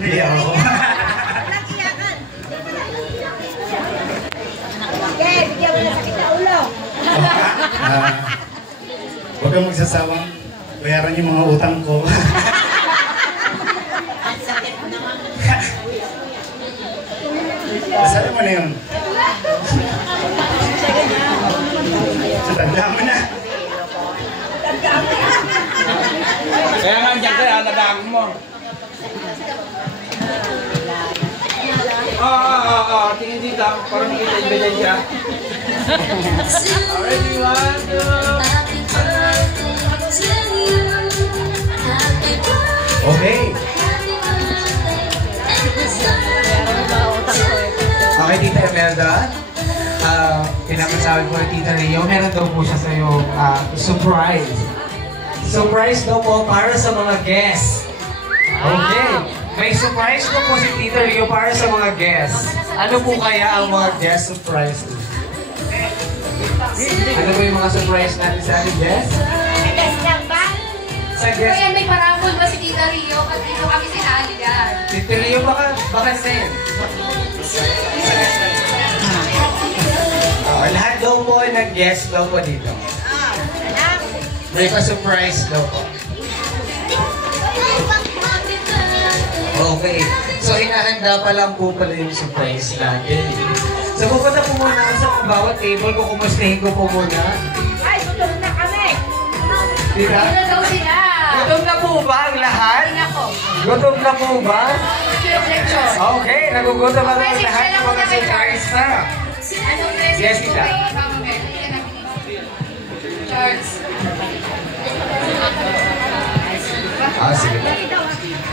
Hindi ako. Nag-iyakan. Okay, bigyan mo na sakit na ulo. Huwag kang magsasawang bayaran yung mga utang ko. Masaya mo na yun. So, tanda mo na. Kaya nga dyan kaya, nadaan mo. Tingin dito. Parang kita ebidensya. Already one, two. Okay. Okay, Tita Imelda. Pinakasabi po ni Tita Rio, meron daw po siya sa iyo surprise. Surprise daw po para sa mga guests. Okay. May surprise daw po si Tita Rio para sa mga guests. Ano po kaya ang mga guest surprise? Ano po yung mga surprise natin sa ating guests? Guess lang ba? Sa guest. Kaya may parapol ba si Tita Rio? Kasi dito kami sinali dyan. Tita Rio, baka sin. Lahat daw po nag-guest daw po dito. May pa-surprise daw po. Okay. So, hinahanda pa lang po pala yung surprise natin. So, pupunta po muna sa bawat table ko. Kumustahin ko po muna. Ay, gutom na kami. Diba? Ano daw sila? Gutom na po ba ang lahat? Hindi ako. Gutom na po ba? Lecture. Okay, nagugutom na ang lahat ng mga surprise na. Anong presyo? Yes, Tita. Charles. Sige.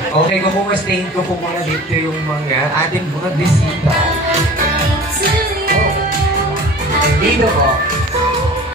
Okay, kumustahin ko po muna dito yung mga ating mga bisita. Dito po.